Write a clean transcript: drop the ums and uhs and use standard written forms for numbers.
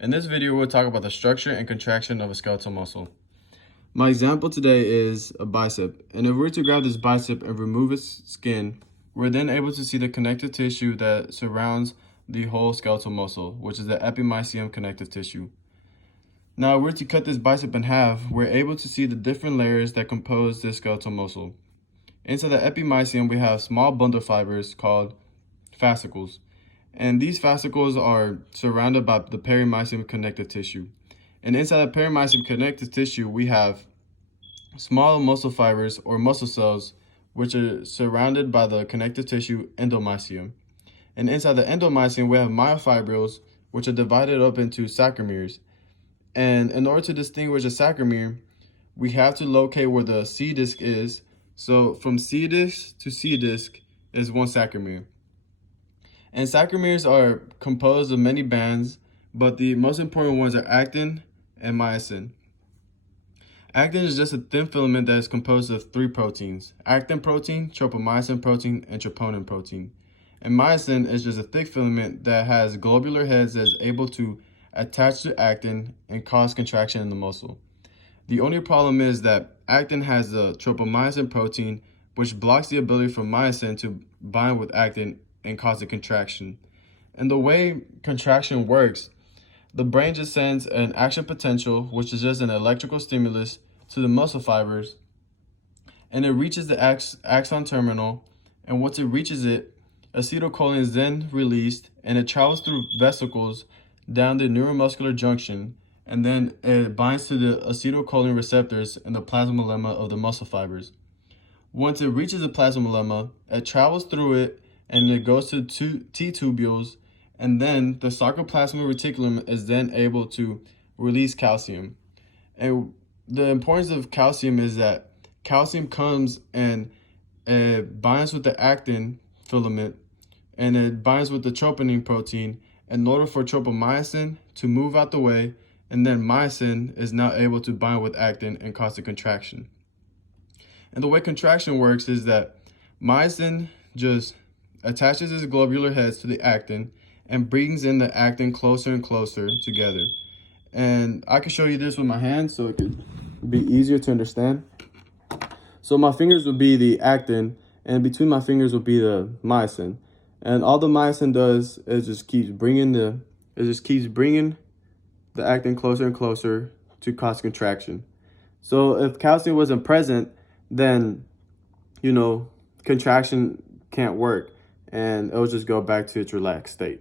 In this video, we'll talk about the structure and contraction of a skeletal muscle. My example today is a bicep, and if we were to grab this bicep and remove its skin, we're then able to see the connective tissue that surrounds the whole skeletal muscle, which is the epimysium connective tissue. Now, if we were to cut this bicep in half, we're able to see the different layers that compose this skeletal muscle. Inside the epimysium, we have small bundle fibers called fascicles. And these fascicles are surrounded by the perimysium connective tissue. And inside the perimysium connective tissue, we have small muscle fibers or muscle cells, which are surrounded by the connective tissue endomysium. And inside the endomysium, we have myofibrils, which are divided up into sarcomeres. And in order to distinguish a sarcomere, we have to locate where the C disc is. So from C disc to C disc is one sarcomere. And sarcomeres are composed of many bands, but the most important ones are actin and myosin. Actin is just a thin filament that is composed of three proteins: actin protein, tropomyosin protein, and troponin protein. And myosin is just a thick filament that has globular heads that is able to attach to actin and cause contraction in the muscle. The only problem is that actin has the tropomyosin protein, which blocks the ability for myosin to bind with actin and cause a contraction. And the way contraction works, the brain just sends an action potential, which is just an electrical stimulus, to the muscle fibers, and it reaches the axon terminal. And once it reaches it, acetylcholine is then released, and it travels through vesicles down the neuromuscular junction, and then it binds to the acetylcholine receptors in the plasmalemma of the muscle fibers. Once it reaches the plasmalemma, it travels through it and it goes to T tubules, and then the sarcoplasmic reticulum is then able to release calcium. And the importance of calcium is that calcium comes and it binds with the actin filament, and it binds with the troponin protein in order for tropomyosin to move out the way, and then myosin is now able to bind with actin and cause a contraction. And the way contraction works is that myosin just attaches its globular heads to the actin and brings in the actin closer and closer together. And I can show you this with my hands so it could be easier to understand. So my fingers would be the actin, and between my fingers would be the myosin. And all the myosin does is just keeps bringing the actin closer and closer to cause contraction. So if calcium wasn't present, then contraction can't work, and it'll just go back to its relaxed state.